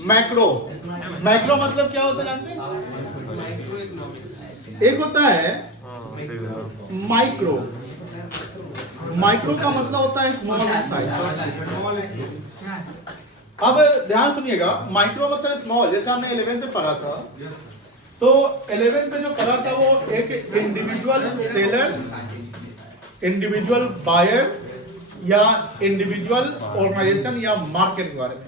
Macro. Macro मतलब क्या होता है जानते हैं? एक होता है माइक्रो। माइक्रो का मतलब होता है स्मॉल साइज। अब ध्यान सुनिएगा, माइक्रो मतलब स्मॉल। जैसे हमने 11th में पढ़ा था, तो 11th में जो पढ़ा था वो एक इंडिविजुअल सेलर, इंडिविजुअल बायर या इंडिविजुअल ऑर्गेनाइजेशन या मार्केट के बारे में।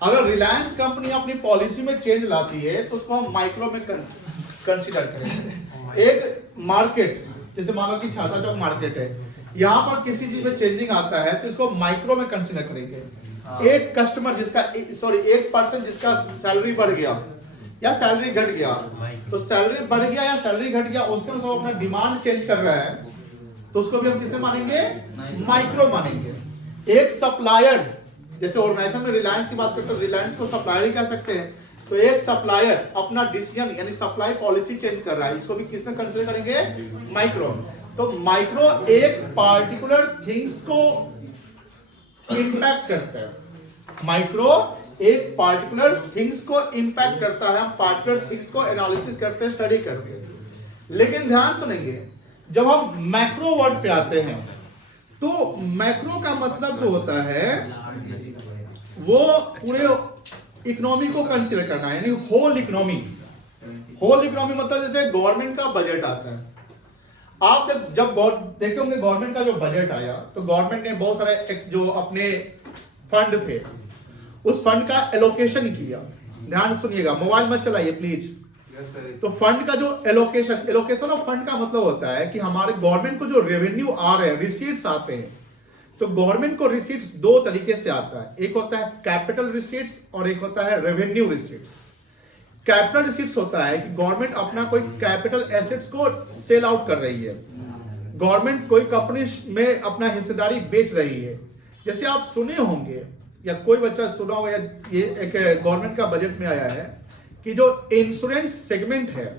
अगर रिलायंस कंपनी अपनी पॉलिसी में चेंज लाती है तो उसको हम माइक्रो में कंसीडर करेंगे। एक मार्केट, जैसे मान लो कि छाता चौक मार्केट है, यहाँ पर किसी चीज में चेंजिंग आता है तो इसको माइक्रो में कंसीडर करेंगे। एक कस्टमर जिसका एक पर्सन जिसका सैलरी बढ़ गया या सैलरी घट गया, तो सैलरी बढ़ गया या सैलरी घट गया, उसके अनुसार अपना डिमांड चेंज कर रहा है, तो उसको भी हम किससे मानेंगे? माइक्रो मानेंगे। एक सप्लायर, जैसे ऑर्गेनाइजेशन में रिलायंस की बात करते हैं, रिलायंस को सप्लायर ही कह सकते हैं, तो एक सप्लायर अपना डिसीजन यानी सप्लाई पॉलिसी चेंज कर रहा है, इसको भी किसमें कंसीडर करेंगे? माइक्रो। तो माइक्रो एक पार्टिकुलर थिंग्स को इंपैक्ट करता है। माइक्रो एक पार्टिकुलर थिंग्स को इंपैक्ट करता है। हम पार्टिकुलर थिंग्स को एनालिसिस करते हैं, स्टडी करते हैं। लेकिन ध्यान सुनेंगे, जब हम मैक्रो वर्ड पे आते हैं तो मैक्रो का मतलब जो होता है वो पूरे इकोनॉमी को कंसीडर करना है, यानी होल इकोनॉमी। होल इकोनॉमी मतलब जैसे गवर्नमेंट का बजट आता है। आप जब देखे होंगे गवर्नमेंट का जो बजट आया, तो गवर्नमेंट ने बहुत सारे जो अपने फंड थे उस फंड का एलोकेशन किया। ध्यान सुनिएगा, मोबाइल मत चलाइए प्लीज। तो फंड का जो एलोकेशन ऑफ फंड का मतलब होता है कि हमारे गवर्नमेंट को जो रेवेन्यू आ रहे हैं, रिसीट्स आते हैं, तो गवर्नमेंट को रिसीट्स दो तरीके से आता है। एक होता है कैपिटल रिसीट्स और एक होता है रेवेन्यू रिसीट्स। कैपिटल रिसीट्स होता है कि गवर्नमेंट अपना कोई कैपिटल एसेट्स को सेल आउट कर रही है, गवर्नमेंट कोई कंपनी में अपना हिस्सेदारी बेच रही है। जैसे आप सुने होंगे या कोई बच्चा सुना होगा, ये एक गवर्नमेंट का बजट में आया है कि जो इंश्योरेंस सेगमेंट है,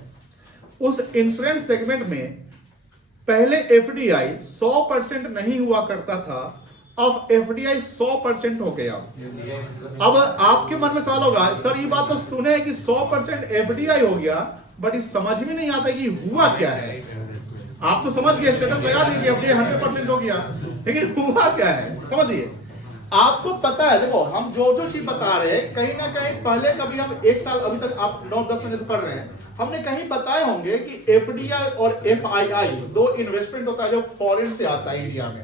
उस इंश्योरेंस सेगमेंट में पहले एफडीआई 100% नहीं हुआ करता था, अब एफडीआई 100% हो गया। अब आपके मन में सवाल होगा, सर ये बात तो सुने कि 100% एफडीआई हो गया, बट इस समझ में नहीं आता कि हुआ क्या है। आप तो समझ गए, स्टेटस लगा दीजिए एफडीआई 100% हो गया, लेकिन हुआ क्या है समझिए। आपको पता है, देखो हम जो चीज बता रहे हैं, कहीं ना कहीं पहले कभी हम एक साल, अभी तक आप 9-10 महीने से पढ़ रहे हैं, हमने कहीं बताए होंगे कि एफडीआई और एफआईआई दो इन्वेस्टमेंट होता है जो फॉरेन से आता है इंडिया में।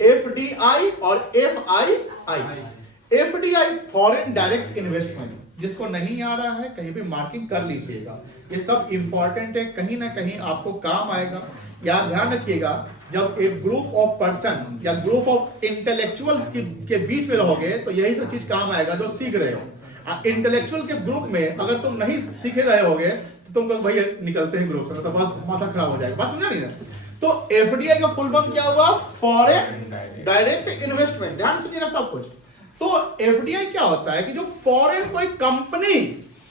एफडीआई और FII. FDI foreign direct investment, जिसको नहीं आ रहा है कहीं भी मार्किंग कर लीजिएगा, ये सब इंपॉर्टेंट है, कहीं ना कहीं आपको काम आएगा। या ध्यान रखिएगा, जब एक ग्रुप ऑफ पर्सन या ग्रुप ऑफ इंटेलेक्चुअल्स के बीच में रहोगे तो यही सब चीज काम आएगा जो सीख रहे हो। इंटेलेक्चुअल के ग्रुप में अगर तुम नहीं सीख रहे होगे तो तुम कहोगे भैया निकलते हैं ग्रुप से, तो बस माथा खराब हो जाएगा। बस समझा नहीं ना? तो एफडीआई का फुल फॉर्म क्या हुआ? Foreign direct investment. ध्यान सुनिएगा सब कुछ। तो एफडीआई क्या होता है कि जो फॉरेन कोई कंपनी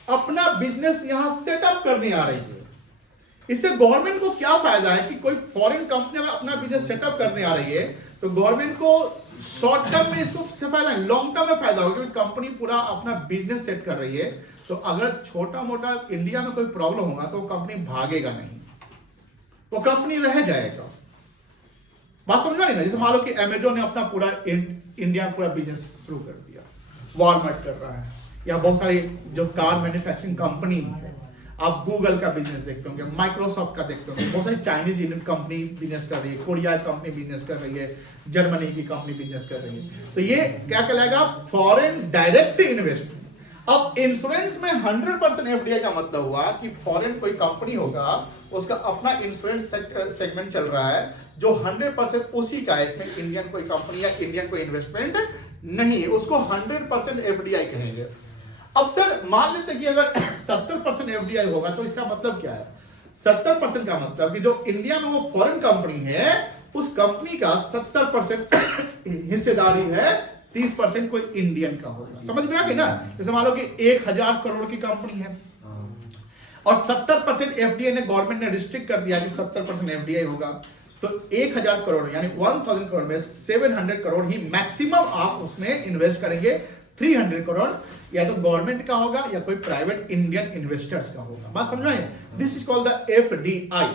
अपना बिजनेस यहां सेटअप करने आ रही है, इससे गवर्नमेंट को क्या फायदा है कि कोई फॉरेन कंपनी में अपना बिजनेस सेटअप करने आ रही है, तो गवर्नमेंट को शॉर्ट टर्म में इसको फायदा है, लॉन्ग टर्म में फायदा होगा क्योंकि कंपनी पूरा अपना बिजनेस सेट कर रही है। तो अगर छोटा मोटा इंडिया में कोई प्रॉब्लम होगा तो वो कंपनी भागेगा नहीं, वो कंपनी रह जाएगा। बात समझा नहीं ना? जैसे मान लो कि अमेजोन ने अपना पूरा इंडिया पूरा बिजनेस शुरू कर दिया, वॉलमार्ट कर रहा है, या बहुत सारी जो कार मैन्युफैक्चरिंग कंपनी है, आप गूगल का बिजनेस देखते होंगे, माइक्रोसॉफ्ट का देखते होंगे, बहुत सारी चाइनीज इंडियन कंपनी बिजनेस कर रही है, कोरिया कंपनी बिजनेस कर रही है, जर्मनी की कंपनी बिजनेस कर रही है। तो ये क्या कहलाएगा? Foreign direct investment. अब इंश्योरेंस में 100% एफडीआई का मतलब हुआ कि फॉरेन कोई कंपनी होगा, उसका अपना इंश्योरेंस सेगमेंट चल रहा है जो 100% उसी का है, इसमें इंडियन कोई कंपनी या इंडियन कोई इन्वेस्टमेंट नहीं है, उसको 100% एफडीआई कहेंगे। अब सर मान लेते हैं कि अगर 70% एफडीआई होगा तो इसका मतलब क्या है? 70% का मतलब कि जो इंडिया में वो फॉरेन कंपनी है, उस कंपनी का 70% हिस्सेदारी है, 30% कोई इंडियन का होगा। समझ में आ गई ना? जैसे मान लो कि 1000 करोड़ की कंपनी है और 70% एफडीआई ने, गवर्नमेंट ने रिस्ट्रिक्ट कर दिया कि 70% एफडीआई होगा, तो 1000 करोड़ यानी 1000 करोड़ में 700 करोड़ ही मैक्सिमम आप उसमें इन्वेस्ट करेंगे, 300 करोड़ या तो गवर्नमेंट का होगा या कोई प्राइवेट इंडियन इन्वेस्टर्स का होगा। बात समझ में? This is called the FDI.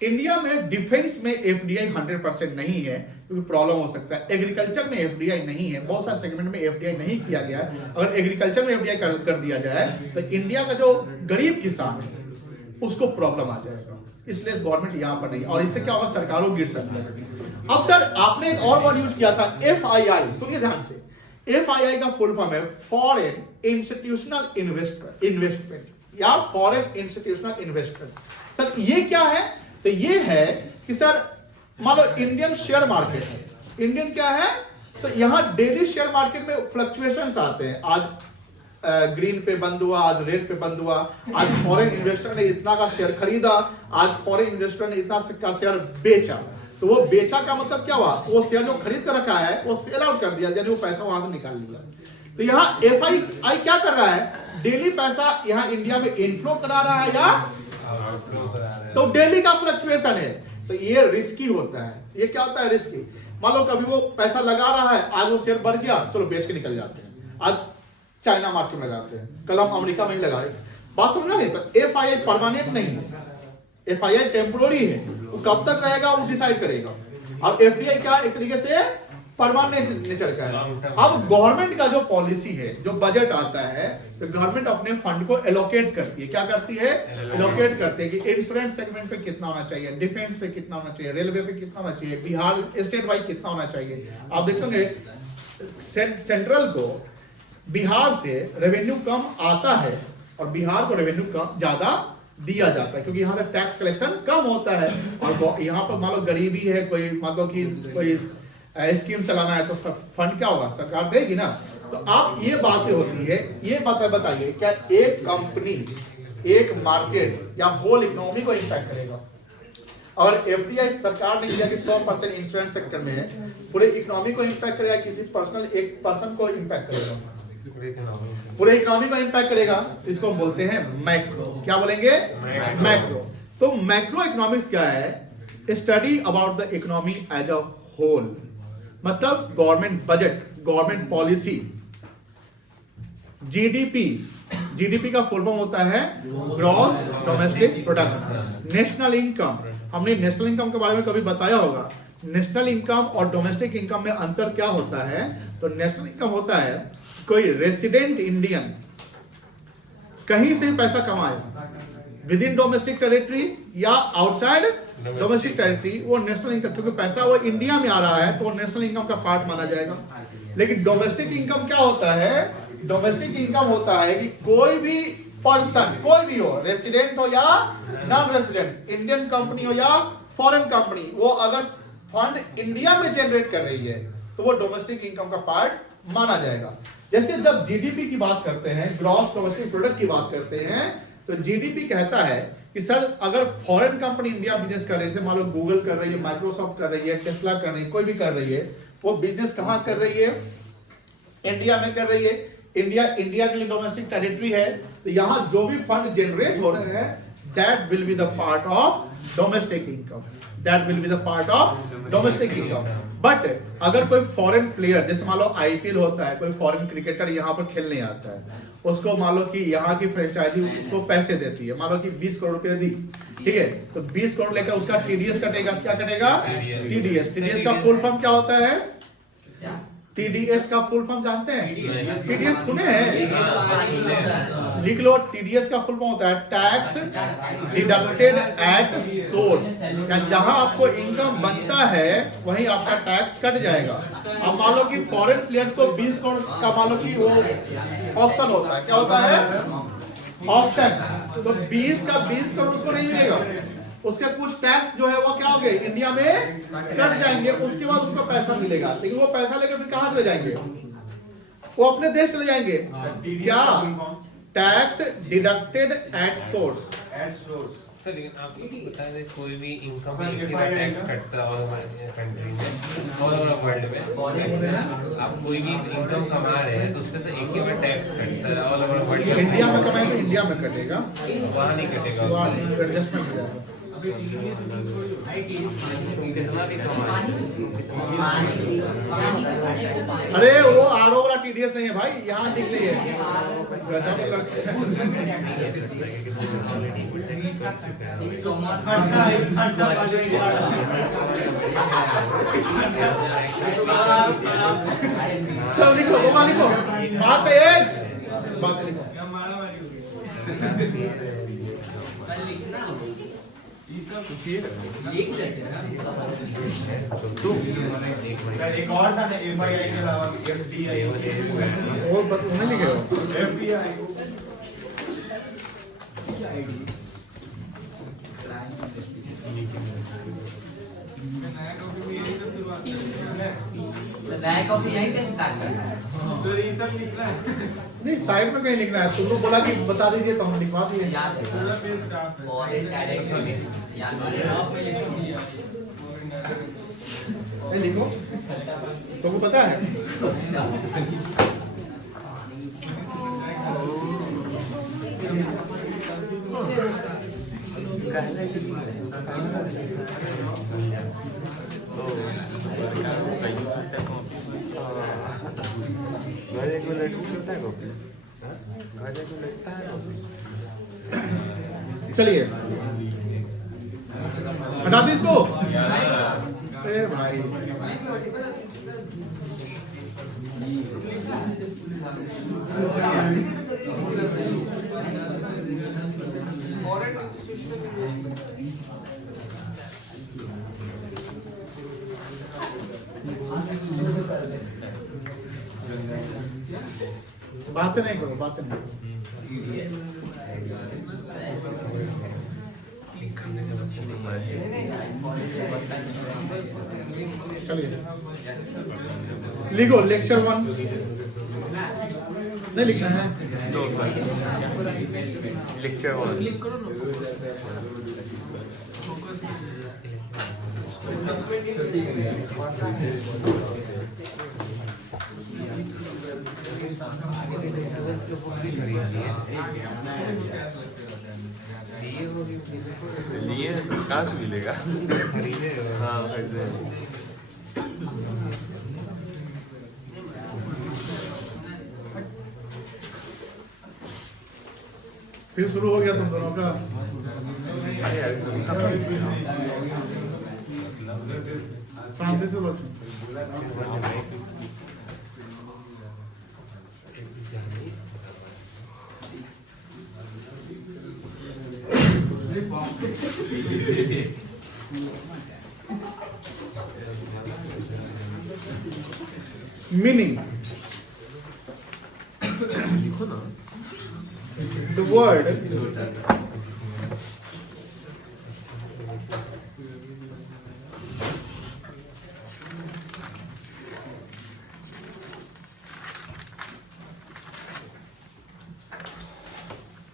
India में डिफेंस में एफडीआई 100% नहीं है क्योंकि प्रॉब्लम हो सकता है। एग्रीकल्चर में एफडीआई नहीं है, बहुत सारे सेगमेंट में एफडीआई नहीं किया गया है। अगर एग्रीकल्चर में एफडीआई कर दिया जाए तो इंडिया का जो गरीब किसान है उसको प्रॉब्लम आ जाएगा, इसलिए गवर्नमेंट यहाँ पर नहीं। और इससे क्या होगा, सरकारों गिर सकता है। अब सर आपने एक और वर्ड यूज किया था एफआईआई, सुनिए ध्यान से। एफआईआई का फुल फॉर्म है फॉरेन इंस्टीट्यूशनल इन्वेस्टमेंट या फॉरेन इंस्टीट्यूशनल इन्वेस्टर्स। सर ये क्या है? तो ये है कि सर मान लो इंडियन शेयर मार्केट है, इंडियन क्या है, तो यहां डेली शेयर मार्केट में फ्लक्चुएशंस आते हैं। आज ग्रीन पे बंद हुआ, आज रेड पे बंद हुआ, आज फॉरेन इन्वेस्टर ने इतना का शेयर खरीदा, आज फॉरेन इन्वेस्टर ने इतना का शेयर बेचा। तो वो बेचा का मतलब क्या हुआ, वो शेयर जो खरीद कर रखा है वो सेल आउट कर दिया, यानी वो पैसा वहां से निकाल लिया। तो यहाँ एफआईआई क्या कर रहा है, डेली पैसा यहाँ इंडिया में इनफ्लो करा रहा है या तो डेली का फ्लक्चुएशन है। तो ये रिस्की होता है। ये क्या होता है, रिस्की। मान लो कभी वो पैसा लगा रहा है, आज वो शेयर बढ़ गया, चलो बेच के निकल जाते हैं। आज चाइना मार्केट में लगाते हैं, कल हम अमेरिका में ही लगाए। बात समझ नहीं? तो एफआईआई परमानेंट नहीं है, एफआईआई टेम्पोररी है, वो कब तक रहेगा वो डिसाइड करेगा। और एफडीआई क्या एक तरीके से परमानेंट नेचर का है। अब गवर्नमेंट का जो पॉलिसी है, जो बजट आता है, तो गवर्नमेंट अपने फंड को एलोकेट करती है। क्या करती है? एलोकेट करती है कि इंश्योरेंस सेगमेंट पे कितना होना चाहिए, डिफेंस पे कितना होना चाहिए, रेलवे पे कितना होना चाहिए, बिहार स्टेट वाइज कितना होना चाहिए। आप देखोगे सेंट्रल को बिहार से रेवेन्यू कम आता है और बिहार को रेवेन्यू कम ज्यादा दिया जाता है क्योंकि यहाँ से टैक्स कलेक्शन कम होता है। और यहाँ पर मान लो गरीबी है, कोई मान लो कि कोई स्कीम चलाना है तो फंड क्या होगा, सरकार देगी ना। तो आप ये बातें होती है, ये बातें बताइए क्या एक कंपनी, एक मार्केट या होल इकोनॉमी को इंपैक्ट करेगा? और एफडीआई सरकार ने किया कि 100% इंश्योरेंस सेक्टर में है, पूरे इकोनॉमी को इंपैक्ट करेगा, किसी पर्सनल एक पर्सन को इंपैक्ट करेगा, पूरे इकोनॉमी को इंपैक्ट करेगा। इसको बोलते हैं मैक्रो। क्या बोलेंगे? मैक्रो। तो मैक्रो इकोनॉमिक्स क्या है? Study about the economy as a whole, मतलब government budget, government policy, GDP. GDP का फुल फॉर्म होता है gross domestic product. National income, हमने नेशनल इनकम के बारे में कभी बताया होगा। नेशनल इनकम और डोमेस्टिक इनकम में अंतर क्या होता है? तो नेशनल इनकम होता है कोई रेसिडेंट इंडियन कहीं से पैसा कमाए विद इन डोमेस्टिक टेरिटरी या आउटसाइड डोमेस्टिक टेरिटरी, वो नेशनल इनकम, क्योंकि पैसा वो इंडिया में आ रहा है तो वो नेशनल इनकम का पार्ट माना जाएगा। लेकिन डोमेस्टिक इनकम क्या होता है? डोमेस्टिक इनकम होता है कि कोई भी पर्सन, कोई भी हो, रेसिडेंट हो या नॉन रेसिडेंट, इंडियन कंपनी हो या फॉरेन कंपनी, वो अगर फंड इंडिया में जनरेट कर रही है तो वो डोमेस्टिक इनकम का पार्ट माना जाएगा। जैसे जब जीडीपी की बात करते हैं, ग्रॉस डोमेस्टिक प्रोडक्ट की बात करते हैं, तो जीडीपी कहता है कि सर अगर फॉरेन कंपनी इंडिया बिजनेस कर रही है, मान लो गूगल कर रही है, माइक्रोसॉफ्ट कर रही है, टेस्ला कर रही है, कोई भी कर रही है, वो बिजनेस कहां कर रही है? इंडिया में कर रही है। इंडिया के लिए डोमेस्टिक टेरिटरी है, तो यहां जो भी फंड जनरेट हो रहे हैं that will be the part of domestic income, that will be the part of domestic income. But अगर कोई फॉरेन प्लेयर, जैसे मान लो आईपीएल होता है, कोई फॉरेन क्रिकेटर यहाँ पर खेलने आता है, उसको मान लो कि यहाँ की फ्रेंचाइजी उसको पैसे देती है, मान लो कि 20 करोड़ रुपए दी, ठीक है, तो 20 करोड़ लेकर उसका टीडीएस कटेगा। क्या कटेगा? टीडीएस। टीडीएस का फुल फॉर्म क्या होता है? टीडीएस का फुल फॉर्म जानते हैं? टीडीएस सुने हैं? लिख लो, टीडीएस का फुल फॉर्म होता है टैक्स डिडक्टेड एट सोर्स, या जहां आपको इनकम बनता है वहीं आपका टैक्स कट जाएगा। अब मान लो कि फॉरेन प्लेयर्स को 20 करोड़ का मान लो कि वो ऑक्शन होता है, क्या होता है? ऑक्शन। तो 20 का 20 करोड़ उसको नहीं मिलेगा, उसके कुछ टैक्स जो है वो क्या हो गए इंडिया में कट जाएंगे, उसके बाद उनको पैसा मिलेगा। लेकिन वो पैसा लेकर फिर कहां चले जाएंगे? वो अपने देश चले जाएंगे। क्या? Tax deducted at source. Sir लेकिन आप बता दें कोई भी इनकम एक ही बार टैक्स कटता है और हमारे कंट्री में और वर्ल्ड में आप कोई भी इनकम कमा रहे हैं तो उसपे से एक ही बार टैक्स कटता है और वर्ल्ड में इंडिया में कमाए तो इंडिया में कटेगा, वहाँ नहीं कटेगा, वहाँ एडजस्टमेंट हो जाएगा। कितना भी कमा अरे वो आरओ वाला टीडीएस नहीं है भाई, यहाँ लिख ली है गजब करके। चलो लिखो गोमा लिखो, बात है बात लिखो। एक और था ना एफआईआई के अलावा एफडीआई और उन्हें लिखे हो एफबीआई नया कॉपी यहीं से स्टार्ट करना है। तो ये सब लिखना है नहीं, साइड में कहीं लिखना है। तुमने बोला कि बता दीजिए तो हम लिखवा दिए। याद है पूरा पेज साफ है और एक डायरेक्ट याद है नहीं लिखो, तुमको पता है। चलिए हटा दी इसको। अरे भाई बातें नहीं करो, बातें नहीं करो। चलिए लिखो लेक्चर 1 नहीं लिखना है। No, sir. Lecture 1. लिए कहाँ से मिलेगा? हाँ खरीदे। फिर शुरू हो गया तुम दोनों का। शांति से बोलो। Meaning. The word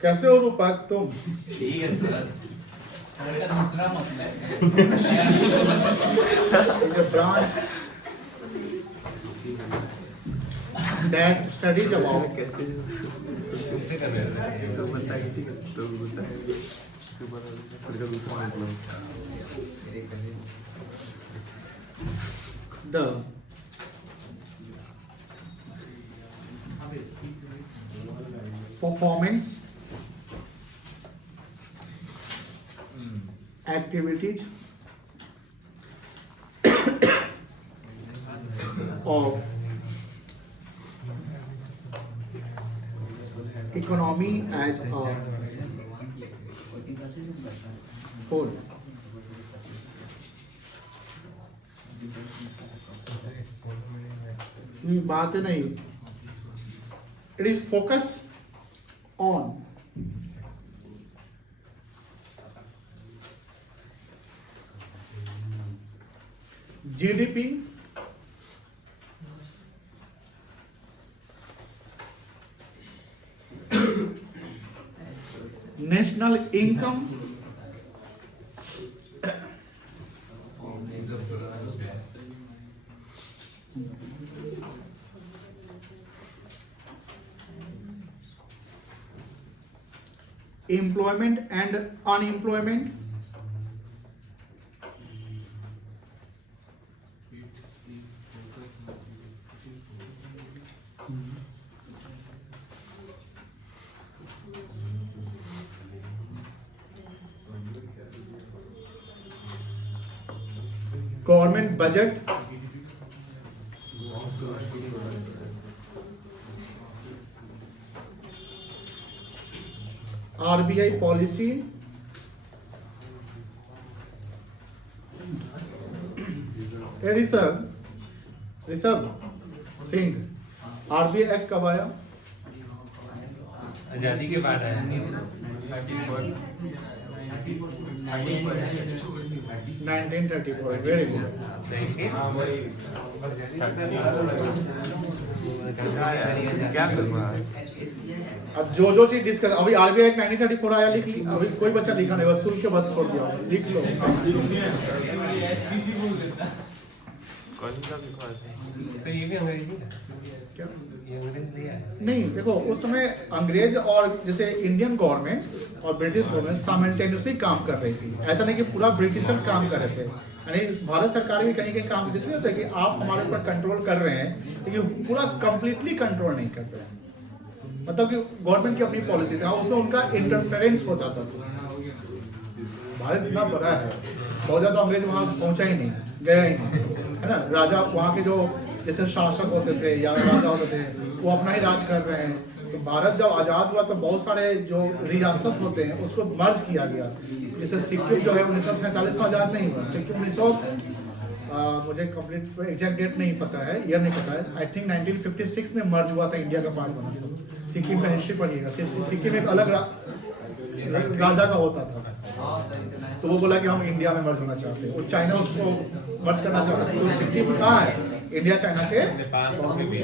कैसे हो रूपक तुम? ठीक है सर। का दूसरा मतलब ब्रांच that studies about तो बताइए तो बताइए सुपर का दूसरा मतलब the performance activities of economy as a whole. बात नहीं, it is focus on GDP, national income, employment and unemployment, government budget, RBI policy, Rishabh Singh, RBI act कब आया? आजादी के बाद आया। 1934। Very good. क्या चल रहा है? अब जो चीज डिस्कस, अभी आरबीआई एक्ट 1934 आया, लिख ली। अभी कोई बच्चा लिखा नहीं, बस सुन के बस छोड़ दिया, लिख लो। कौन सा लिखा है? सर ये भी अंग्रेजी है। क्या? ये अंग्रेज लिया है। नहीं, देखो उस समय अंग्रेज और जैसे इंडियन गवर्नमेंट और ब्रिटिश गवर्नमेंट साइमल्टेनियसली काम कर रही थी। ऐसा नहीं कि पूरा ब्रिटिशर्स काम कर रहे थे, यानी भारत सरकार भी कहीं कहीं काम, इसलिए होता है कि आप हमारे ऊपर कंट्रोल कर रहे हैं लेकिन पूरा कंप्लीटली कंट्रोल नहीं कर रहे हैं। मतलब कि गवर्नमेंट की अपनी पॉलिसी थी, उसमें उनका इंटरफेरेंस हो जाता था। भारत इतना बड़ा है, बहुत ज्यादा अंग्रेज वहाँ पहुंचा ही नहीं, गया ही नहीं, है ना। राजा वहाँ के जो जैसे शासक होते थे या राजा होते थे, वो अपना ही राज कर रहे हैं। तो भारत जब आज़ाद हुआ तो बहुत सारे जो रियासत होते हैं उसको मर्ज किया गया। जैसे सिक्किम जो है 1947 में आज़ाद नहीं हुआ, सिक्किम मुझे कंप्लीट एग्जैक्ट डेट नहीं पता है, ईयर नहीं पता है, आई थिंक 1956 में मर्ज हुआ था, इंडिया का पार्ट बना था। सिक्किम का हिस्ट्री पढ़िएगा, सिक्किम एक अलग राजा का होता था, तो वो बोला कि हम इंडिया में मर्ज होना चाहते हैं, और चाइना उसको मर्ज करना चाहता है। तो सिक्किम कहाँ है? इंडिया चाइना के नेपाल से भी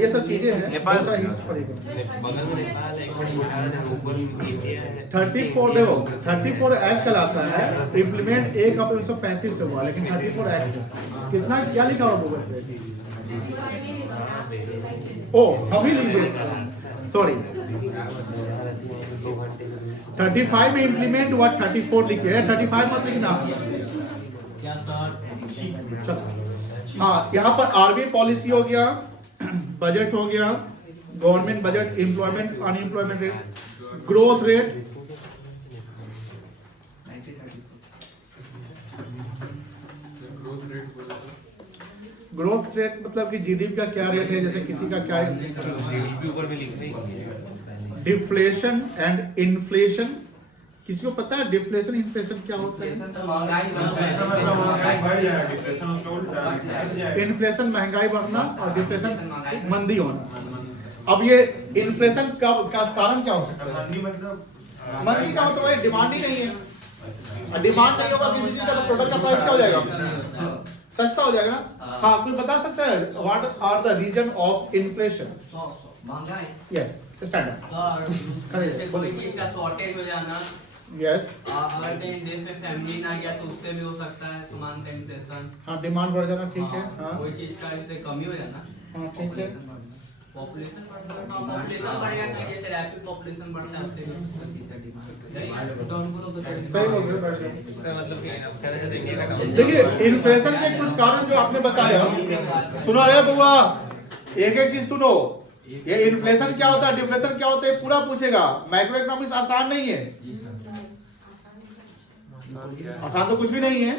ये सब चीजें हैं, नेपाल बहुत सारा हिस्ट्री पढ़िएगा। बगल में नेपाल है, एक भूटान है, ऊपर इंडिया है। 34 देखो 34 एक्ट कहलाता है, इम्प्लीमेंट 1 अप्रैल 1935 से हुआ, लेकिन 34 एक्ट कितना क्या लिखा हुआ गूगल पे? ओ हम ही लिखे, सॉरी 35 में इम्प्लीमेंट हुआ, 34 लिखे है, 35 मत लिखना। क्या सर? हाँ, यहाँ पर आरबीआई पॉलिसी हो गया, बजट हो गया, government budget, employment, unemployment rate, growth rate, growth rate मतलब कि जीडीपी का क्या रेट है, जैसे किसी का क्या है, जीडीपी ऊपर में लिख देंगे। Deflation and inflation. किसी को पता है डिफ्लेशन इन्फ्लेशन क्या होता है? इन्फ्लेशन महंगाई बढ़ना और डिफ्लेशन मंदी होना। अब ये इन्फ्लेशन का कारण क्या हो सकता है? मंदी का मतलब है डिमांड ही नहीं है, डिमांड नहीं होगा किसी चीज का तो प्रोडक्ट का प्राइस क्या हो जाएगा? सस्ता हो जाएगा ना। हाँ, कोई बता सकता है what are the reason of inflation? महंगाई। Yes, standard. जैसे कोई चीज का शॉर्टेज हो जाना, यस, अगर कहीं देश में फैमिली आ गया तो उससे भी हो सकता है सामान का इन्फ्लेशन। हाँ, डिमांड बढ़ जाना, ठीक है। हाँ, कोई चीज का जैसे कमी हो जाना, हाँ, ठीक है। पॉपुलेशन बढ़ेगा तो जैसे रैपिड पॉपुलेशन बढ़ता है उससे सही बोल रहे हैं। सर मतलब कि आप कहना चाहते हैं इंडिया का देखिए, इन्फ्लेशन के कुछ कारण जो आपने बताया, सुनो है बुआ, एक एक चीज सुनो। ये इन्फ्लेशन क्या होता है, डिफ्लेशन क्या होता है, पूरा पूछेगा। माइक्रो इकोनॉमिक्स आसान नहीं है, आसान तो कुछ भी नहीं है,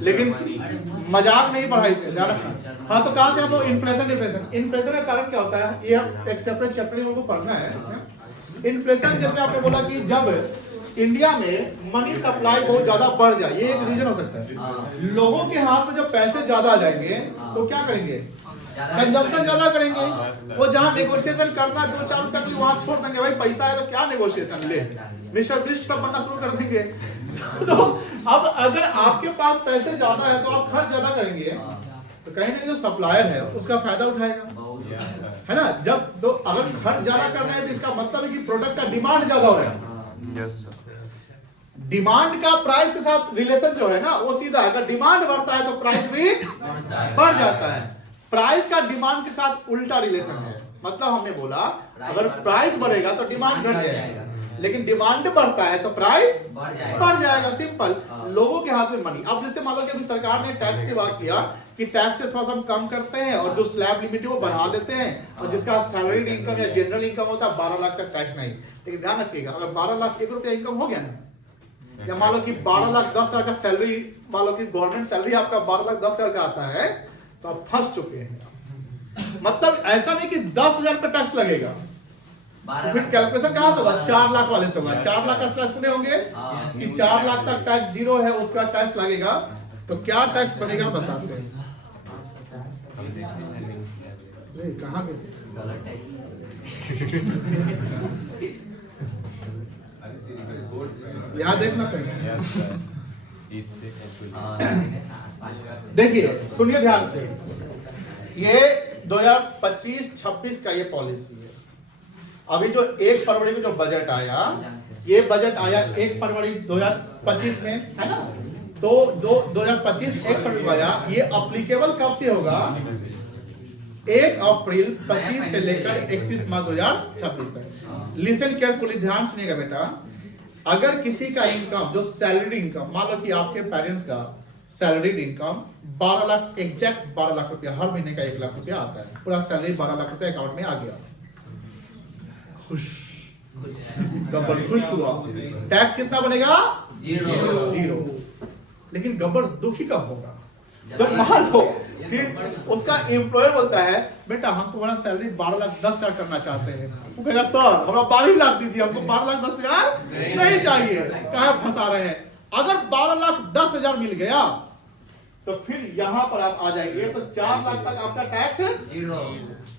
लेकिन मजाक नहीं पढ़ाई से। हाँ, तो कहा थे हम इन्फ्लेशन डिफ्लेशन। इन्फ्लेशन का कारण क्या होता है, ये हम एक सेपरेट चैप्टर में लोगों को पढ़ना है इसमें। इन्फ्लेशन जैसे आपने बोला कि जब इंडिया में मनी सप्लाई बहुत ज्यादा बढ़ जाए, ये एक रीजन हो सकता है। लोगों के हाथ में जब पैसे ज्यादा आ जाएंगे तो क्या करेंगे? कंजम्पशन ज्यादा करेंगे। वो जहाँ नेगोशिएशन करना 2-4 रुपए के लिए वहां छोड़ देंगे, भाई पैसा है तो क्या नेगोशिएशन, ले मिस्टर बिस्ट सब बनना शुरू कर देंगे। तो अब अगर आपके पास पैसे ज्यादा है तो आप खर्च ज्यादा करेंगे, तो कहीं ना कहीं जो सप्लायर है उसका फायदा उठाएगा, है ना। जब तो अगर खर्च ज्यादा करना है तो इसका मतलब है कि प्रोडक्ट का डिमांड ज्यादा हो रहा है। Yes sir. डिमांड का प्राइस के साथ रिलेशन जो है ना वो सीधा, अगर डिमांड बढ़ता है तो प्राइस भी बढ़ जाता है। प्राइस का डिमांड के साथ उल्टा रिलेशन है। मतलब हमने बोला अगर प्राइस बढ़ेगा तो डिमांड घट जाएगा, लेकिन डिमांड बढ़ता है तो प्राइस बढ़ जाएगा। सिंपल, लोगों के हाथ में मनी। अब जैसे मान लो कि अभी सरकार ने टैक्स की बात किया कि टैक्स से थोड़ा सा हम कम करते हैं और जो स्लैब लिमिट है वो बढ़ा देते हैं, और जिसका सैलरीड इनकम या जनरल इनकम होता है 12 लाख तक टैक्स नहीं। लेकिन ध्यान रखिएगा, अगर 12 लाख 1 रुपया इनकम हो गया ना या मान लो कि 12,10,000 का सैलरी, मान लो कि गवर्नमेंट सैलरी आपका 12,10,000 का आता है, तो आप फंस चुके हैं। मतलब ऐसा नहीं कि 10,000 पे टैक्स लगेगा, तो फिर कैलकुलेशन कहां से होगा? 4 लाख वाले से होगा। 4 लाख का स्लैश सुने होंगे कि 4 लाख तक टैक्स जीरो है, उसका टैक्स लगेगा। तो क्या टैक्स बनेगा बताते हैं। कहाँ गए? यहाँ देखना पड़ेगा। देखिए सुनिए ध्यान से, ये 2025-26 का ये पॉलिसी है। अभी जो 1 फरवरी को जो बजट आया, ये बजट आया 1 फरवरी 2025 में, है ना? तो 2025 1 फरवरी को आया, ये अप्लीकेबल कब से होगा? 1 अप्रैल 25 से लेकर 31 मार्च 2026 तक। लिसन केयरफुली, ध्यान सुनिएगा बेटा। अगर किसी का इनकम जो सैलरी इनकम, मान लो कि आपके पेरेंट्स का salaried income 12 lakh, exact 12 lakh रुपया, हर महीने का 1 लाख रुपया आता है, पूरा सैलरी 12 लाख रुपया अकाउंट में आ गया, खुश, गब्बर खुश हुआ। टैक्स कितना बनेगा? जीरो। लेकिन गब्बर दुखी कब होगा? जब मान लो कि उसका एम्प्लॉयर बोलता है बेटा हम तुम्हारा सैलरी 12,10,000 करना चाहते हैं, वो कहेगा सर हमारा 12 लाख दीजिए, हमको 12,10,000 नहीं चाहिए। कहाँ फंसा रहे हैं? अगर 12,10,000 मिल गया तो फिर यहाँ पर आप आ जाएंगे, तो 4 लाख तक आपका टैक्स है जीरो।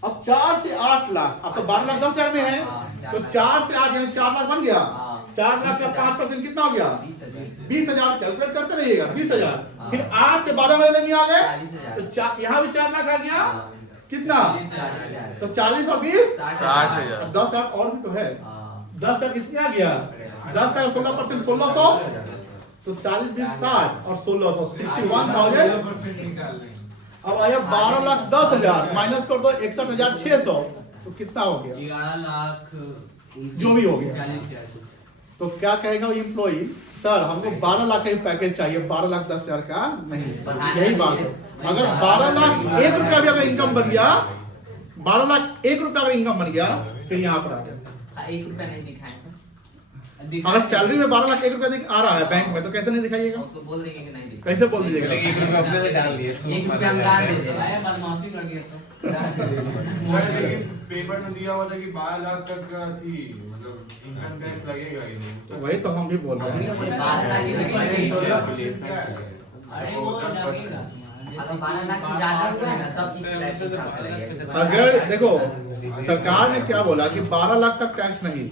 अब 4 से 8 लाख, अब तो 12,10,000 में है, तो 4 से 8 यानी 4 लाख बन गया। 4 लाख का 5% कितना हो गया? 20,000। कैलकुलेट करते रहिएगा, 20,000। फिर 8 से 12 वाले में आ गए, तो यहाँ भी 4 लाख आ गया। कितना? तो 40 और 20 60,000। 10,000 और भी तो है, 10,000 इसमें आ गया। 10,000 16%, 1,600। तो 40 20 60 और 1,600 61,000। अब आया 12,10,000 माइनस कर दो 61,600, तो कितना हो गया? 11 लाख जो भी हो गया। तो क्या कहेगा वो एम्प्लॉई? सर हमको 12 लाख का ही पैकेज चाहिए, 12,10,000 का नहीं। यही बात है। अगर 12 लाख 1 रुपया भी अगर इनकम बन गया, 12 लाख 1 रुपया अगर इनकम बन गया, फिर यहाँ पर आ गया 1 रुपया नहीं दिखाएंगे। अगर सैलरी में 12 लाख 1 रुपया आ रहा है बैंक में, तो कैसे नहीं दिखाइएगा? उसको बोल देंगे कि नहीं दिखाएंगे। कैसे बोल दीजिएगा? 1 रुपया अपने से डाल दिए, 1 रुपया हम डाल दे दे। आया बदमाशी कर दिया तो। पेपर में दिया हुआ था कि 12 लाख तक थी, मतलब इनकम टैक्स लगेगा ही नहीं। तो वही तो हम भी बोल रहे हैं। 12 लाख की अरे वो लगेगा। अगर 12 लाख से ज्यादा हुआ है ना तब इस टैक्स के हिसाब से लगेगा। अगर देखो सरकार ने क्या बोला कि 12 लाख तक टैक्स नहीं,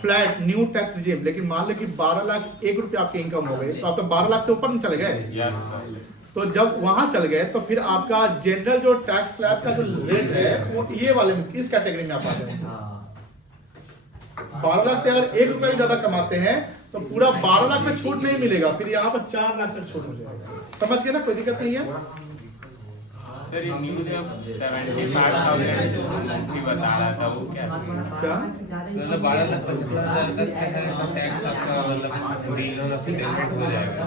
फ्लैट न्यू टैक्स रिजीम। लेकिन मान लो कि 12 लाख 1 रुपया आपकी इनकम हो गई, तो आप तो 12 लाख से ऊपर नहीं चले गए। तो जब वहां चल गए तो फिर आपका जनरल जो टैक्स स्लैब का जो रेट है वो ये वाले इस कैटेगरी में आप आ जाएंगे। 12 लाख से अगर 1 रुपया ज्यादा कमाते हैं तो पूरा 12 लाख में छूट नहीं मिलेगा, फिर यहाँ पर 4 लाख तक छूट हो जाएगा। समझ गए ना? कोई दिक्कत नहीं है। सर ये न्यूज़ में 75,000 भी बता रहा था, वो क्या क्या? मतलब 12,75,000 तक है तो टैक्स आपका मतलब रीलोन ऑफ सेटलमेंट हो जाएगा।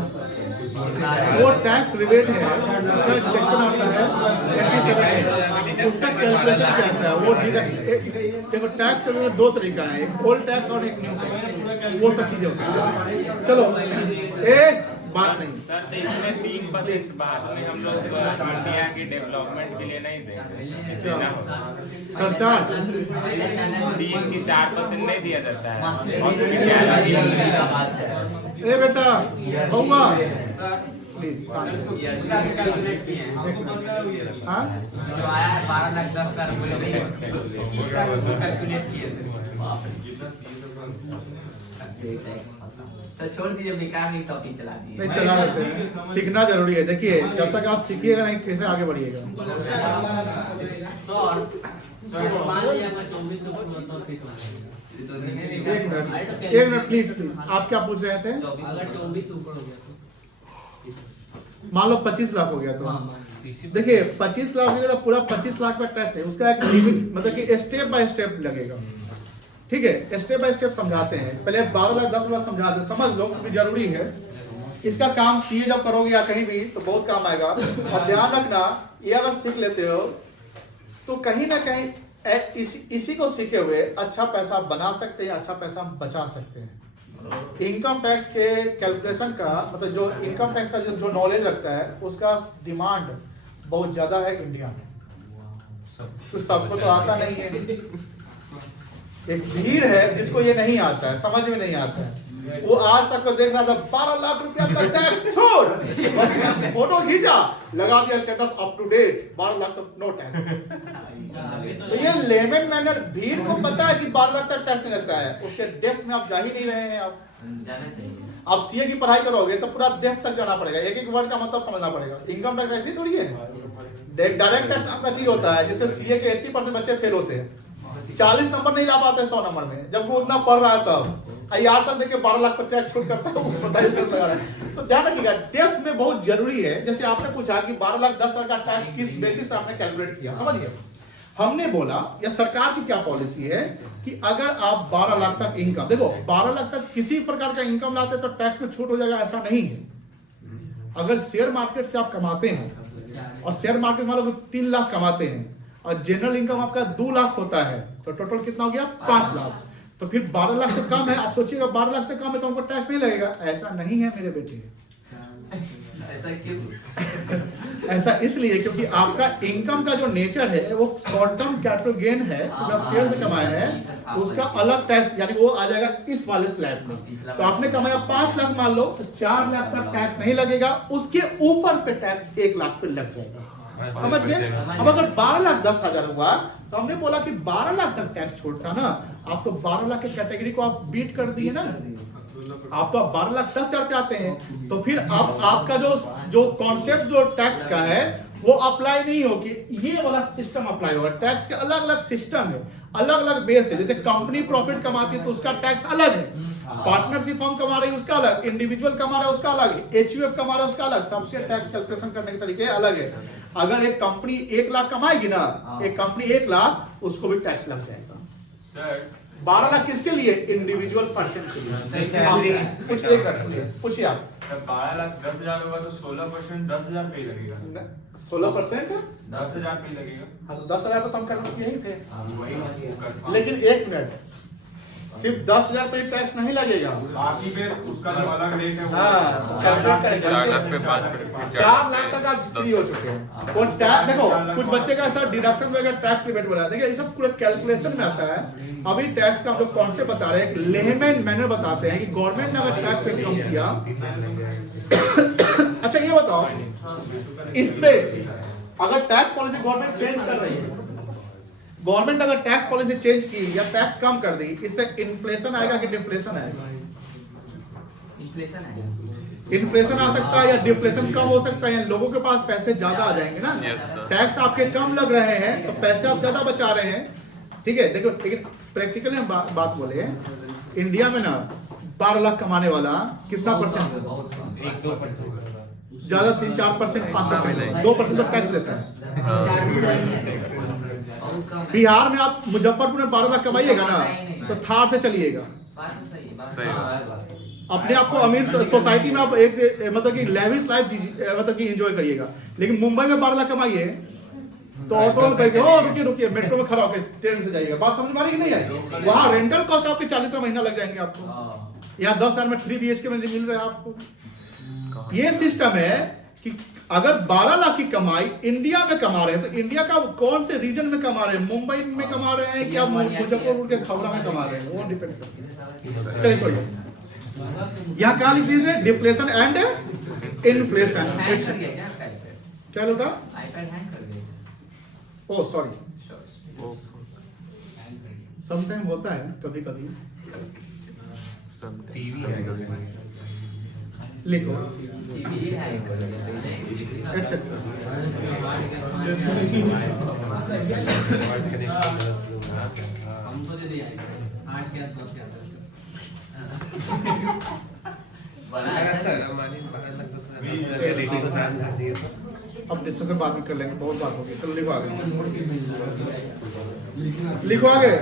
वो टैक्स रिबेट है, उसका एक सेक्शन आता है 87, उसका कैलकुलेशन कैसा है वो देखो। टैक्स करने का 2 तरीका है, एक ओल्ड टैक्स और एक न्यू टैक्स, वो सब चीजें होती हैं। चलो एक बात नहीं सर, तो इसमें 3% बाद में हम लोग इंडिया की डेवलपमेंट के लिए नहीं देंगे, देना होगा सरचार्ज 3 की 4% नहीं दिया जाता है। ए बेटा बउआ प्लीज हाँ जो आया है 12,10,000 कैलकुलेट किए थे। तो छोड़ दीजिए, बेकार नहीं टॉपिक चला दिए। नहीं चला लेते हैं, सीखना जरूरी है। देखिए जब तक आप सीखिएगा नहीं कैसे आगे बढ़िएगा। तो मान लिया मैं 24 को पूरा फिट एक मिनट प्लीज आप क्या पूछ रहे थे? अगर 24 ऊपर हो गया तो मान लो 25 लाख हो गया तो हाँ, देखिए 25 लाख हो गया तो पूरा 25 लाख का टैक्स है, उसका एक लिमिट मतलब कि स्टेप बाय स्टेप लगेगा। ठीक है, स्टेप बाय स्टेप समझाते हैं। पहले 12 लाख 10 लाख समझाते हैं, समझ लो क्योंकि जरूरी है। इसका काम सीए जब करोगे या कहीं भी तो बहुत काम आएगा। और ध्यान रखना ये अगर सीख लेते हो तो कहीं ना कहीं इसी को सीखे हुए अच्छा पैसा बना सकते हैं, अच्छा पैसा बचा सकते हैं। इनकम टैक्स के कैलकुलेशन का मतलब जो इनकम टैक्स का जो नॉलेज रखता है उसका डिमांड बहुत ज्यादा है इंडिया में, तो सबको तो आता नहीं है। एक भीड़ है जिसको ये नहीं आता है, समझ में नहीं आता है। वो आज तक को देख रहा था 12 लाख रुपया तक टैक्स छोड़, बस फोटो खींचा लगा दिया status up to date, 12 lakh तक नो टैक्स। तो ये लेमन मैनर भीड़ को पता है कि 12 लाख तक टैक्स नहीं लगता है, उसके डेप्थ में आप जा ही नहीं रहे हैं। आप सीए की पढ़ाई करोगे तो पूरा डेप्थ तक जाना पड़ेगा, एक एक वर्ड का मतलब समझना पड़ेगा। इनकम टैक्स ऐसी थोड़ी है, डायरेक्ट टैक्स नाम का चीज होता है जिससे सीए के 80% बच्चे फेल होते हैं, 40 नंबर नहीं ला पाते 100 नंबर में, जब वो उतना पढ़ रहा है तब। आज तक देखिए 12 लाख पर टैक्स छोड़ करता है, वो बताइए लगा रहा है। तो ध्यान रखिएगा डेप्थ में बहुत जरूरी है। जैसे आपने पूछा कि 12 लाख 10 हजार का टैक्स किस बेसिस पे आपने कैलकुलेट किया, समझिए हमने बोला या सरकार की क्या पॉलिसी है कि अगर आप 12 लाख तक इनकम, देखो 12 लाख तक किसी प्रकार का इनकम लाते तो टैक्स में छूट हो जाएगा, ऐसा नहीं है। अगर शेयर मार्केट से आप कमाते हैं और शेयर मार्केट में लोग 3 लाख कमाते हैं और जनरल इनकम आपका 2 लाख होता है तो टोटल कितना हो गया 5 लाख, तो फिर 12 लाख से कम है। आप सोचिएगा 12 लाख से कम है तो हमको टैक्स नहीं लगेगा, ऐसा नहीं है मेरे बेटे। ऐसा क्यों? ऐसा इसलिए क्योंकि आपका इनकम का जो नेचर है वो शॉर्ट टर्म कैपिटल गेन है, तो आप शेयर से कमाया है तो उसका अलग टैक्स यानी वो आ जाएगा इस वाले स्लैब में। तो आपने कमाया 5 लाख मान लो तो 4 लाख तक टैक्स नहीं लगेगा, उसके ऊपर पे टैक्स 1 लाख पे लग जाएगा, समझ गए। अब अगर 12 लाख 10 हजार हुआ तो हमने बोला कि 12 लाख तक टैक्स छोड़ता ना, आप तो 12 लाख के कैटेगरी को आप बीट कर दिए ना, आप तो 12 लाख 10 हजार पे आते हैं। तो फिर आप आपका जो कॉन्सेप्ट जो टैक्स का है वो अप्लाई नहीं होगी, ये वाला सिस्टम अप्लाई होगा। टैक्स के अलग अलग सिस्टम है, अलग अलग बेस है। जैसे कंपनी प्रॉफिट कमाती है तो उसका टैक्स अलग है, पार्टनरशिप फर्म कमा रही है उसका अलग, इंडिविजुअल कमा रहा है उसका अलग, एचयूएफ कमा रहा है उसका अलग, सबसे टैक्स कैलकुलेशन करने के तरीके अलग है। अगर एक कंपनी 1 लाख कमाएगी ना, एक कंपनी 1 लाख उसको भी टैक्स लग जाएगा। सर 12 लाख किसके लिए? इंडिविजुअल पर्सन के लिए। पूछिए आप। 12 लाख 10 हजार होगा तो 16% 10 हजार पे ही लगेगा। 16% 10 हजार पे ही लगेगा। हाँ तो 10 हजार तो हम करने यही थे, वही लेकिन 1 मिनट, सिर्फ 10 हजार पे टैक्स नहीं लगेगा, बाकी फिर उसका जो अलग रेट है हाँ तो कैलकुलेट करेंगे। 4 लाख पे 5%, 4 लाख तक आप फ्री हो चुके हैं। और टैक्स देखो कुछ बच्चे का ऐसा डिडक्शन वगैरह टैक्स रिबेट बढ़ा, देखिए ये सब पूरा कैलकुलेशन में आता है। अभी टैक्स का हम लोग कॉन्सेप्ट बता रहे हैं, एक लेमन मैनर बताते हैं कि गवर्नमेंट ने अगर टैक्स रेट कम किया अच्छा ये बताओ, इससे अगर टैक्स पॉलिसी गवर्नमेंट चेंज कर रही है, गवर्नमेंट अगर टैक्स पॉलिसी चेंज की या टैक्स कम कर दी, इससे इन्फ्लेशन आएगा कि डिफ्लेशन आएगा? इन्फ्लेशन है, इन्फ्लेशन आ सकता है या डिफ्लेशन कम हो सकता है, लोगों के पास पैसे ज्यादा आ जाएंगे ना। Yes, sir. टैक्स आपके कम लग रहे हैं तो पैसे आप ज्यादा बचा रहे हैं, ठीक है। देखो लेकिन प्रैक्टिकली हम बात बोले, इंडिया में ना 12 लाख कमाने वाला कितना परसेंट? 1-2% ज्यादा 3-4%, 5%, 2% तो टैक्स देता है। बिहार में आप मुजफ्फरपुर में 12 लाख कमाइएगा ना तो थार से चलिएगा, अपने आप को अमीर सोसाइटी में आप एक मतलब कि लेविश लाइफ मतलब कि एंजॉय करिएगा। लेकिन मुंबई में 12 लाख कमाइए तो ऑटो में बैठे हो, रुकिए रुकिए मेट्रो में खड़ा होकर ट्रेन से जाइएगा, बात समझ में आ रही कि नहीं आई? वहाँ रेंटल कॉस्ट आपके 40 महीना लग जाएंगे आपको, यहाँ 10 हजार में 3 BHK में मिल रहा है आपको। ये सिस्टम है कि अगर 12 लाख की कमाई इंडिया में कमा रहे हैं तो इंडिया का कौन से रीजन में कमा रहे हैं, मुंबई में कमा रहे हैं क्या मुजफ्फरपुर के खवड़ा में कमा रहे हैं, वो डिपेंड करता है। चलिए छोड़िए, यहाँ क्या लिख दीजिए? Deflation and inflation. क्या लोटा? ओह सॉरी, समटाइम होता है कभी कभी। टीवी है लिखो एक्सेट्रा। हमको दे दिया 8 के 10 के अब डिस्कशन बाद में कर लेंगे, बहुत बात हो गई। चलो लिखो आगे, लिखो आगे।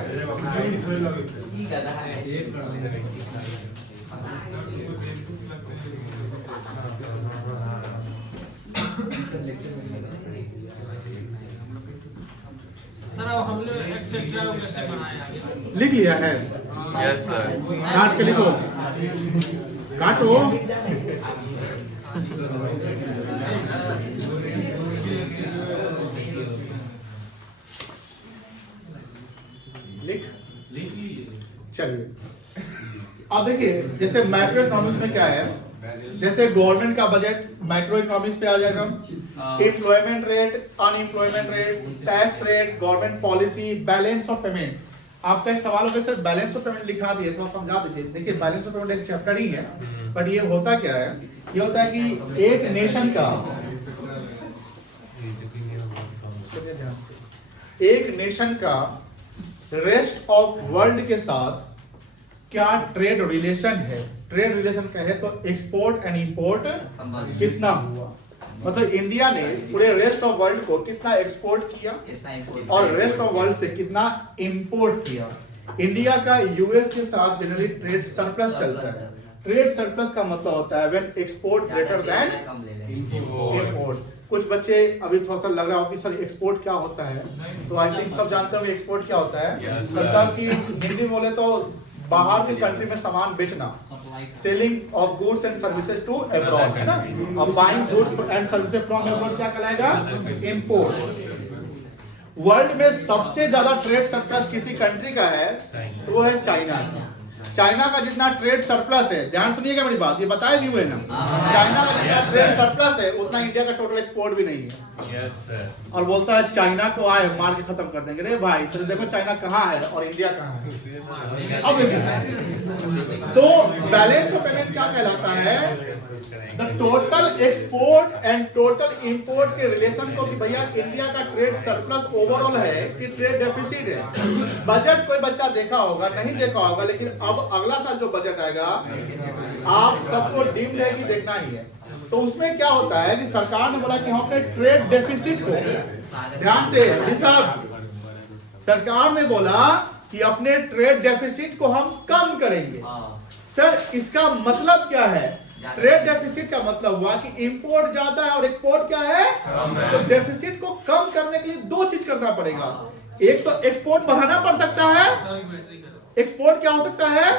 सर अब हम लोग लिख लिया है? Yes sir. काट के लिखो, काटो। लिख चलिए, अब देखिए जैसे मैक्रो इकोनॉमिक्स में क्या है, जैसे गवर्नमेंट का बजट माइक्रो इकोनॉमिक्स पे आ जाएगा। Employment rate, unemployment rate, tax rate, government policy, balance of payment. आपका एक सवाल होगा सर बैलेंस ऑफ पेमेंट लिखा दिए, थोड़ा समझा दीजिए। देखिए बैलेंस ऑफ पेमेंट एक चैप्टर ही है, बट ये होता क्या है, ये होता है कि एक नेशन का, सुनिए ध्यान से, एक नेशन का रेस्ट ऑफ वर्ल्ड के साथ क्या ट्रेड रिलेशन है। ट्रेड रिलेशन कहे तो एक्सपोर्ट एंड इंपोर्ट कितना हुआ, मतलब इंडिया ने पूरे रेस्ट ऑफ वर्ल्ड को कितना एक्सपोर्ट किया और रेस्ट ऑफ वर्ल्ड से कितना इंपोर्ट किया। इंडिया का यूएस के साथ जनरली ट्रेड सरप्लस चलता है। ट्रेड सरप्लस का मतलब होता है when export greater than import. कुछ बच्चे अभी थोड़ा सा लग रहा हो कि सर एक्सपोर्ट क्या होता है, तो आई थिंक सब जानते हो एक्सपोर्ट क्या होता है। मतलब कि हिंदी बोले तो बाहर के कंट्री में सामान बेचना, selling of goods and services to abroad, है ना। अब buying goods and services from abroad क्या कहलाएगा, इंपोर्ट। वर्ल्ड में सबसे ज्यादा ट्रेड सरप्लस किसी कंट्री का है तो वो है चाइना। चाइना का जितना ट्रेड सरप्लस है, ध्यान सुनिएगा मेरी बात, ये बताए भी हुए ना, चाइना का जितना ट्रेड सरप्लस है उतना इंडिया का टोटल एक्सपोर्ट भी नहीं है। Yes sir. और बोलता है चाइना को आए मार के खत्म कर देंगे। रे भाई तो देखो चाइना कहाँ है और इंडिया कहाँ है। अब तो बैलेंस ऑफ पेमेंट क्या कहलाता है, the total export and total import के रिलेशन को, कि भैया इंडिया का ट्रेड सरप्लस ओवरऑल है कि ट्रेड डेफिसिट है। बजट कोई बच्चा देखा होगा, नहीं देखा होगा, लेकिन अब अगला साल जो बजट आएगा आप सबको डीम्ड है कि देखना ही है। तो उसमें क्या होता है कि सरकार ने बोला कि हम अपने ट्रेड डेफिसिट को, ध्यान से साहब, सरकार ने बोला कि अपने ट्रेड डेफिसिट को हम कम करेंगे। सर इसका मतलब क्या है, ट्रेड डेफिसिट का मतलब हुआ कि इंपोर्ट ज्यादा है और एक्सपोर्ट क्या है, तो डेफिसिट को कम करने के लिए दो चीज करना पड़ेगा। एक तो एक्सपोर्ट बढ़ाना पड़ सकता है, एक्सपोर्ट क्या हो सकता है,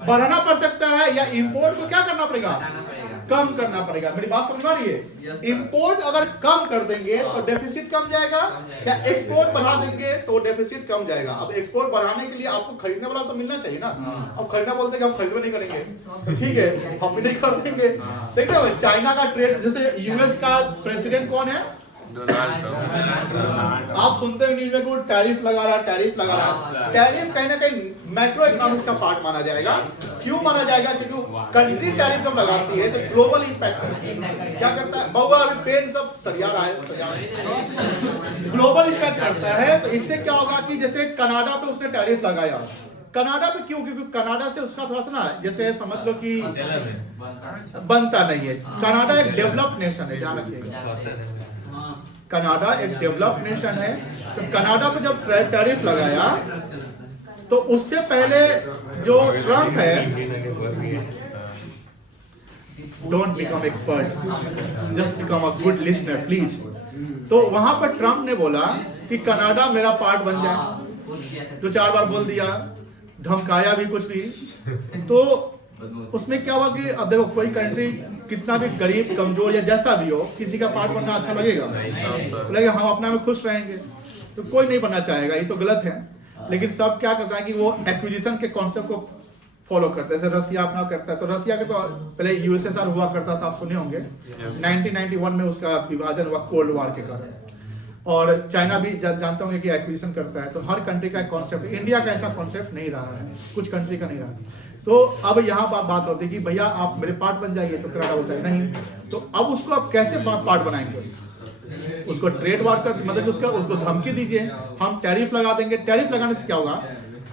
बढ़ाना पड़ सकता है, या इंपोर्ट को क्या करना पड़ेगा, कम करना पड़ेगा। मेरी बात समझ आ रही है। इंपोर्ट अगर कम कर देंगे तो डेफिसिट कम जाएगा, या एक्सपोर्ट बढ़ा देंगे तो डेफिसिट कम जाएगा। अब एक्सपोर्ट बढ़ाने के लिए आपको खरीदने वाला तो मिलना चाहिए ना। अब खरीदना बोलते कि हम खरीदने नहीं करेंगे, तो ठीक है हम भी नहीं कर देंगे। देखिए चाइना का ट्रेड, जैसे यूएस का प्रेसिडेंट कौन है, डोनाल्ड ट्रम्प। आप सुनते हैं न्यूज़ में कि वो टैरिफ लगा रहा, टैरिफ लगा रहा। टैरिफ कहीं ना कहीं मैक्रो इकोनॉमिक्स का पार्ट माना जाएगा। क्यों माना जाएगा, क्योंकि कंट्री टैरिफ जब लगाती है तो ग्लोबल इंपैक्ट करती है। क्या करता है, बहुआ अभी पेन सब सरिया रहा है, ग्लोबल इंपैक्ट करता है। तो इससे क्या होगा कि जैसे कनाडा पे उसने टैरिफ लगाया, कनाडा पे क्यों, क्योंकि कनाडा से उसका थोड़ा सा ना, जैसे समझ लो कि बनता नहीं है। कनाडा एक डेवलप्ड नेशन है, ध्यान रखिएगा, कनाडा एक डेवलप्ड नेशन है। तो कनाडा पे जब टैरिफ लगाया तो उससे पहले जो ट्रम्प है, don't become expert, just become a good listener please. तो वहां पर ट्रम्प ने बोला कि कनाडा मेरा पार्ट बन जाए, तो 4 बार बोल दिया, धमकाया भी कुछ भी। तो उसमें क्या हुआ कि अब देखो कोई कंट्री कितना भी गरीब कमजोर या जैसा भी हो, किसी का पार्ट बनना अच्छा लगेगा, लगेगा हम अपना में खुश रहेंगे, तो कोई नहीं बनना चाहेगा, ये तो गलत है। लेकिन सब क्या करता है कि वो एक्विजिशन के कॉन्सेप्ट को फॉलो करते हैं। जैसे रसिया अपना करता है, तो रसिया के तो पहले यूएसएसआर हुआ करता था, आप सुने होंगे। 1991 में उसका विभाजन हुआ कोल्ड वॉर के कारण। और चाइना भी जानते होंगे कि एक्विजिशन करता है। तो हर कंट्री का एक कॉन्सेप्ट, इंडिया का ऐसा कॉन्सेप्ट नहीं रहा है, कुछ कंट्री का नहीं रहा। तो अब यहाँ पर बात होती है कि भैया आप मेरे पार्ट बन जाइए, तो कनाडा बोलता है नहीं। तो अब उसको आप कैसे पार्ट बनाएंगे, उसको ट्रेड वार कर, मतलब उसको धमकी दीजिए, हम टैरिफ लगा देंगे। टैरिफ लगाने से क्या होगा,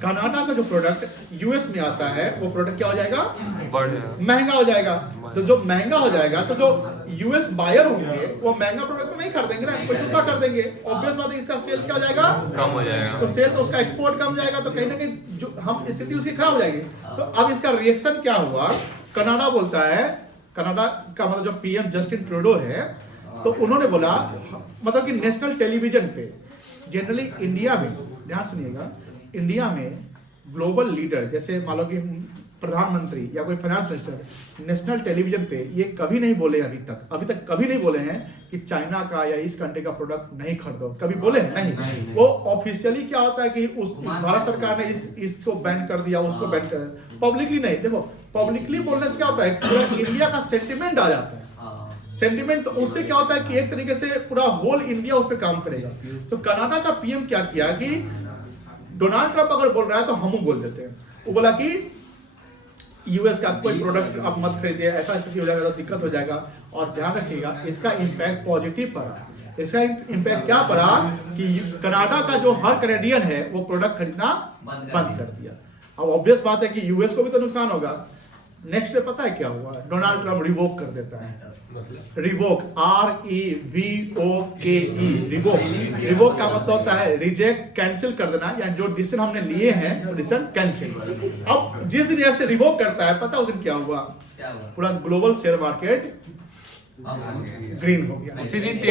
कनाडा का जो प्रोडक्ट यूएस में आता है वो प्रोडक्ट क्या हो जाएगा, महंगा हो जाएगा। तो जो महंगा हो जाएगा तो जो यूएस बायर होंगे वो महंगा प्रोडक्ट तो नहीं खरीदेंगे ना, कोई दूसरा कर देंगे। ऑब्वियस बात है, इसका सेल क्या हो जाएगा, कम हो जाएगा। तो सेल तो उसका एक्सपोर्ट कम जाएगा, तो कहीं ना कहीं जो हम स्थिति उसकी खराब हो जाएगी। तो अब इसका रिएक्शन क्या हुआ, कनाडा बोलता है, कनाडा का मतलब जो पीएम जस्टिन ट्रूडो है, तो उन्होंने बोला, मतलब कि नेशनल टेलीविजन पे जनरली इंडिया में ध्यान सुनिएगा, इंडिया में ग्लोबल लीडर जैसे मान लो कि प्रधानमंत्री या कोई फाइनेंस मिनिस्टर नेशनल टेलीविजन पे ये कभी नहीं बोले अभी तक कभी नहीं बोले हैं कि चाइना का या इस कंट्री का प्रोडक्ट नहीं खरीदो, कभी बोले हैं? नहीं। वो ऑफिशियली क्या होता है कि उस भारत सरकार ने इसको बैन कर दिया, उसको बैन कर, पब्लिकली नहीं। देखो पब्लिकली बोलने से क्या होता है, पूरा इंडिया का सेंटिमेंट आ जाता है। सेंटिमेंट, तो उससे क्या होता है कि एक तरीके से पूरा होल इंडिया उस पर काम करेगा। तो कनाडा का पीएम क्या किया कि डोनाल्ड ट्रंप अगर बोल रहा है तो हम बोल देते हैं। वो बोला कि यूएस का कोई प्रोडक्ट आप मत खरीदिए, ऐसा स्थिति हो जाएगा तो दिक्कत हो जाएगा। और ध्यान रखिएगा इसका इम्पैक्ट पॉजिटिव पड़ा। इसका इम्पैक्ट क्या पड़ा कि कनाडा का जो हर कैनेडियन है वो प्रोडक्ट खरीदना बंद कर दिया। अब ऑब्वियस बात है कि यूएस को भी तो नुकसान होगा। नेक्स्ट डे पता है क्या हुआ, डोनाल्ड ट्रंप रिवोक कर देता है। रिवोक, REVOKE, रिवोक का मतलब होता है रिजेक्ट, कैंसिल कर देना, या जो डिसीजन हमने लिए हैं डिसीजन कैंसिल। अब जिस दिन ऐसे रिवोक करता है, पता है उस दिन क्या हुआ, पूरा ग्लोबल शेयर मार्केट ग्रीन हो गया।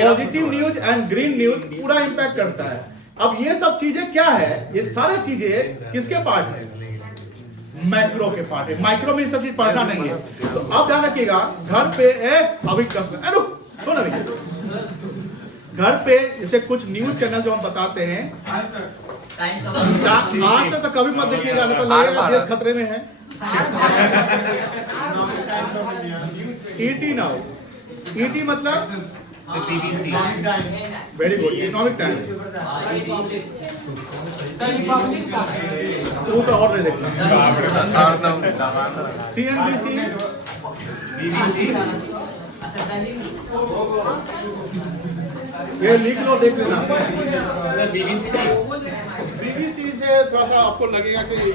Positive news and green news पूरा इंपैक्ट करता है। अब ये सब चीजें क्या है, ये सारी चीजें किसके पार्ट है, मैक्रो के पार्ट है। माइक्रो में सब चीज पढ़ना नहीं है। तो अब ध्यान रखिएगा, घर पे अभी घर पे जैसे कुछ न्यूज चैनल जो हम बताते हैं, आज तक तो कभी मत देखिएगा, नहीं तो लगेगा देश खतरे में है। ET नाउ, ET मतलब BBC, very good, economic times. वो तो और नहीं देखना। CNBC, ये लिख लो, देख लेना। BBC से थोड़ा सा आपको लगेगा कि